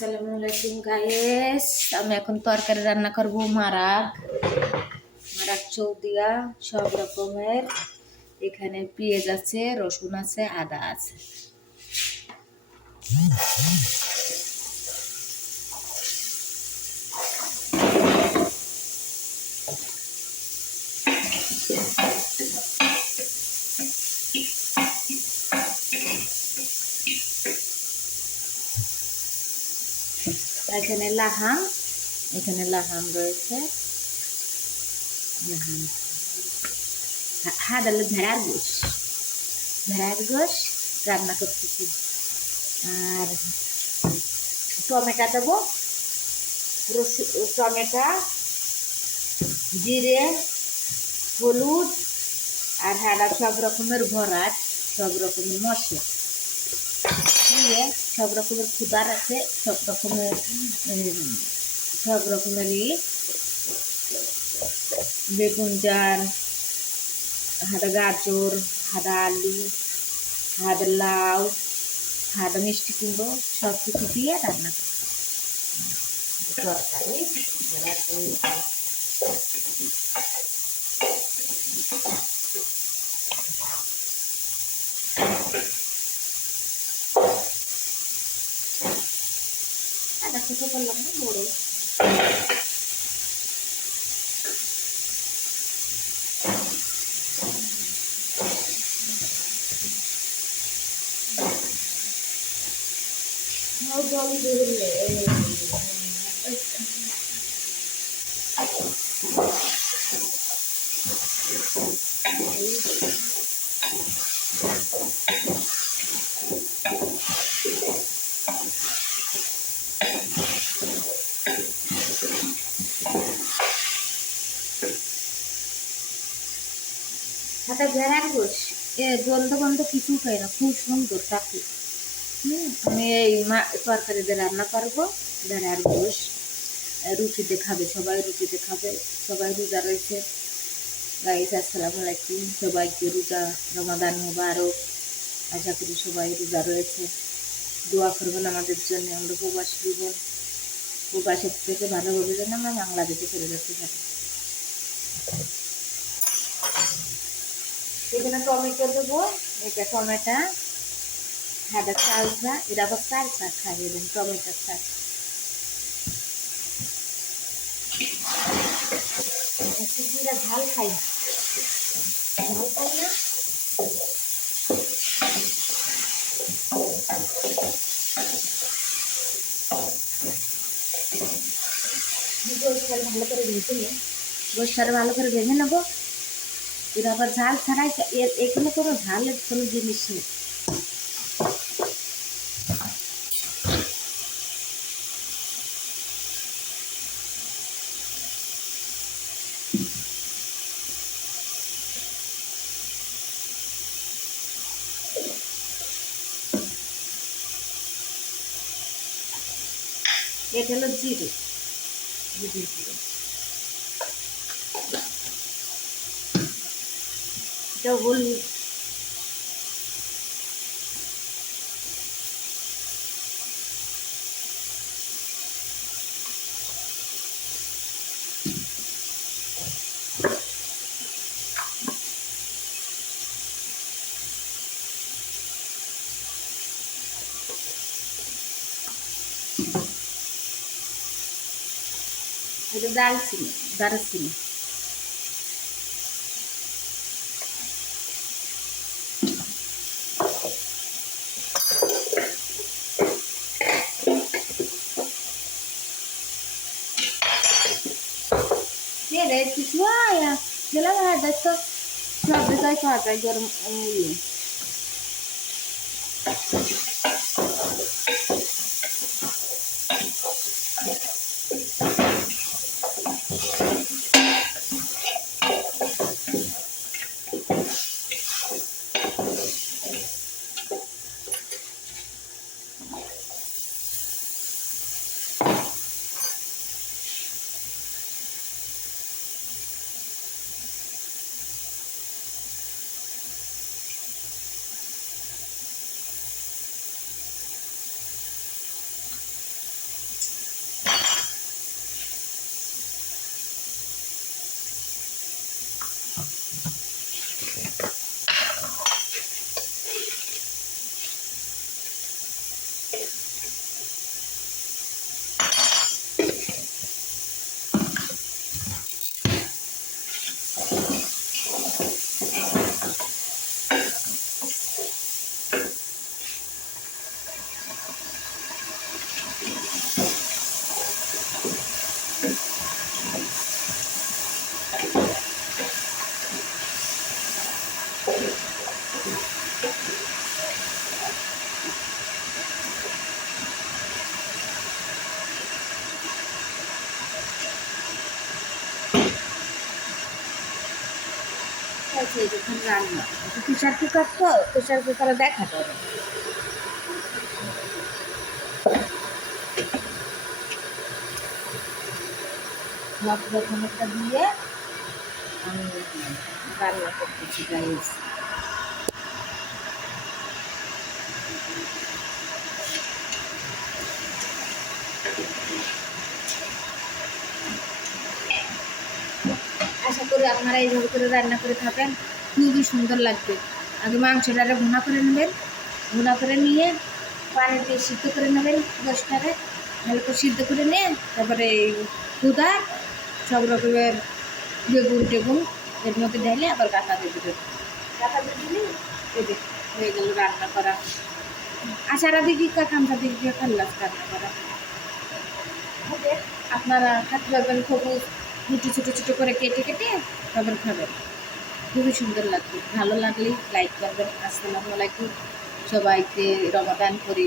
আসসালামু আলাইকুম গাইস, আমি এখন তরকারি রান্না করব। মারাক মারাক চৌদিয়া সব রকমের। এখানে পেঁয়াজ আছে, রসুন আছে, আদা আছে। এখানে লাহাম রয়েছে। লাহাম হাত ভেড়ার গোশ রান্না করতেছি। আর টমেটো দেবো, টমেটো, জিরে, হলুদ আর সব রকমের ভরাট, সব রকমের মশলা দিয়ে সব রকমের খুদার আছে, সব রকমেরই বেগুন জান, গাজর, আলু, লাউ, মিষ্টি কুমড়ো সব কিছু দিয়ে রান্না করি তরকারি। আদা কুচো করলাম না, বড় জল দিয়ে হাতে ভেড়ার গোশ গন্ধ গন্ধ কিছু খাই না, খুব সুন্দর থাকে। আমি এই তরকারিতে রান্না করবো ভেড়ার গোশ। রুটিতে খাবে সবাই, রুটিতে খাবে সবাই। রোজা রয়েছে গাইস, আসসালামু আলাইকুম সবাইকে। রোজা রমাদান মুবারক। আশা করি সবাই রোজা রয়েছে, দোয়া করবেন আমাদের জন্য। আমরা প্রবাসী জীবন, প্রবাসের থেকে ভালোভাবে যেন আমরা বাংলাদেশে ফিরে যেতে পারি। এখানে টমেটো দেবো, এটা টমেটো, চালসা, এটা আবার চালসা খাই দেবেন, টমেটোর চাল। ঝাল খাই না, ভালো করে ভেজে নিই। গোশটা ভালো করে ভেজে নেবো। এটা আবার ঝাল ছাড়াই, এখানে কোনো ঝালের কোনো জিনিস নেই। এটা হলো জিরে, এটা হলুদ, এটা দারচিনি। কিছু দিলাম, হ্যাঁ দেখো সব জায়গায় খাওয়া যায় গরম। দেখাইছি যখন রান্না, প্রেশার কুকার তো প্রেশার কুকারে দেখা যাবে। ভাত যখন একটা দিয়ে আমি রান্না করতেছি গাইস। আশা করি আপনারা এইভাবে করে রান্না করে খাবেন, খুবই সুন্দর লাগবে। আগে মাংসটারে ভুনা করে নেবেন, ভুনা করে নিয়ে পানি দিয়ে সিদ্ধ করে নেবেন, গোশটারে ভালো করে সিদ্ধ করে নিয়ে তারপরে খুদা সব রকমের বেগুন টেগুন এর মধ্যে ঢেলে আবার কাঁচা দিয়ে দেবেন। কাঁচা দিয়ে দিলে এই যে হয়ে গেল রান্না করা। আশারা দিকে কাকামটা দিকে খাল্লাস রান্না করা। আপনারা খাতে পারবেন সবুজ রুটি ছোটো ছোটো করে কেটে কেটে তারপর খাবেন, খুবই সুন্দর লাগবে। ভালো লাগলে লাইক করবেন। আসসালামু আলাইকুম, সবাইকে রমাদান করি।